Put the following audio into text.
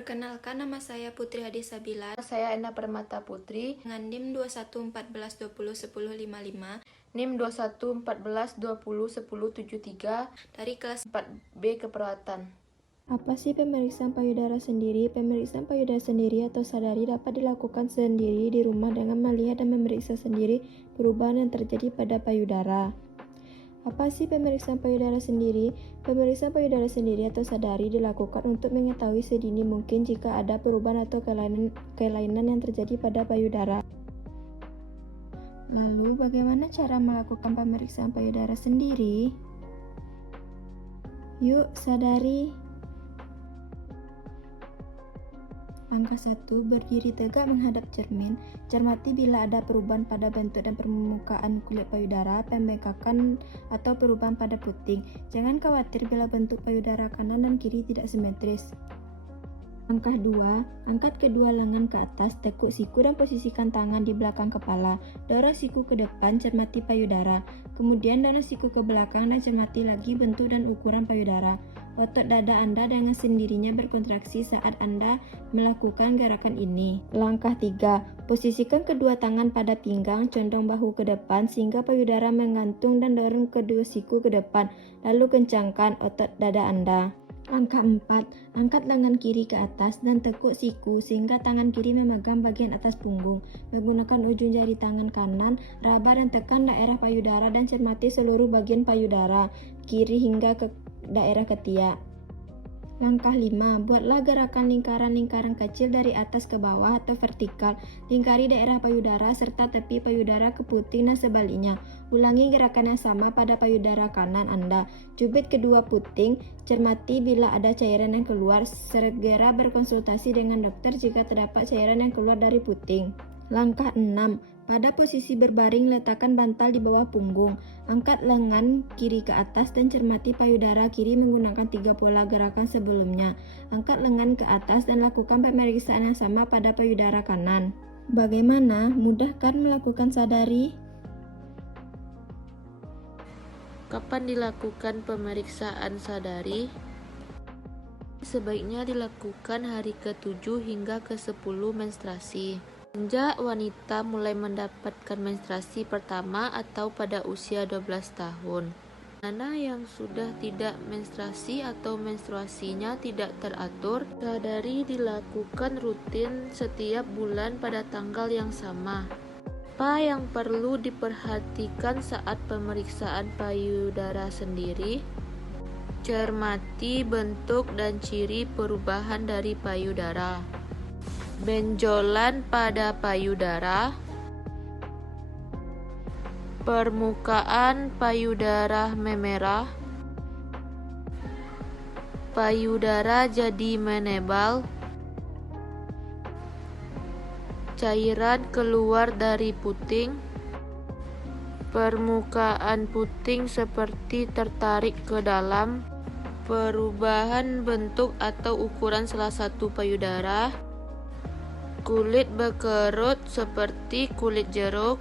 Perkenalkan, nama saya Putri Hadi Sabila Saya Enda Permata Putri dengan NIM 2114201055 NIM 2114201073 dari kelas 4B Keperawatan. Apa sih pemeriksaan payudara sendiri? Pemeriksaan payudara sendiri atau sadari dapat dilakukan sendiri di rumah dengan melihat dan memeriksa sendiri perubahan yang terjadi pada payudara. Apa sih pemeriksaan payudara sendiri? Pemeriksaan payudara sendiri atau sadari dilakukan untuk mengetahui sedini mungkin jika ada perubahan atau kelainan yang terjadi pada payudara. Lalu, bagaimana cara melakukan pemeriksaan payudara sendiri? Yuk, sadari. Langkah 1. Berdiri tegak menghadap cermin. Cermati bila ada perubahan pada bentuk dan permukaan kulit payudara, pembengkakan atau perubahan pada puting. Jangan khawatir bila bentuk payudara kanan dan kiri tidak simetris. Langkah 2. Angkat kedua lengan ke atas, tekuk siku dan posisikan tangan di belakang kepala. Dorong siku ke depan, cermati payudara. Kemudian dorong siku ke belakang dan cermati lagi bentuk dan ukuran payudara. Otot dada Anda dengan sendirinya berkontraksi saat Anda melakukan gerakan ini. Langkah 3. Posisikan kedua tangan pada pinggang, condong bahu ke depan sehingga payudara menggantung dan dorong kedua siku ke depan. Lalu kencangkan otot dada Anda. Langkah 4. Angkat lengan kiri ke atas dan tekuk siku sehingga tangan kiri memegang bagian atas punggung. Menggunakan ujung jari tangan kanan, raba dan tekan daerah payudara dan cermati seluruh bagian payudara, kiri hingga ke daerah ketiak. Langkah 5. Buatlah gerakan lingkaran-lingkaran kecil dari atas ke bawah atau vertikal. Lingkari daerah payudara serta tepi payudara ke puting dan sebaliknya. Ulangi gerakan yang sama pada payudara kanan Anda. Cubit kedua puting, cermati bila ada cairan yang keluar. Segera berkonsultasi dengan dokter jika terdapat cairan yang keluar dari puting. Langkah 6. Pada posisi berbaring, letakkan bantal di bawah punggung. Angkat lengan kiri ke atas dan cermati payudara kiri menggunakan 3 pola gerakan sebelumnya. Angkat lengan ke atas dan lakukan pemeriksaan yang sama pada payudara kanan. Bagaimana? Mudah kan melakukan sadari? Kapan dilakukan pemeriksaan sadari? Sebaiknya dilakukan hari ke-7 hingga ke-10 menstruasi. Sejak wanita mulai mendapatkan menstruasi pertama atau pada usia 12 tahun. Mana yang sudah tidak menstruasi atau menstruasinya tidak teratur, sadari dilakukan rutin setiap bulan pada tanggal yang sama. Apa yang perlu diperhatikan saat pemeriksaan payudara sendiri? Cermati bentuk dan ciri perubahan dari payudara. Benjolan pada payudara, permukaan payudara memerah, payudara jadi menebal, cairan keluar dari puting, permukaan puting seperti tertarik ke dalam, perubahan bentuk atau ukuran salah satu payudara, kulit berkerut seperti kulit jeruk,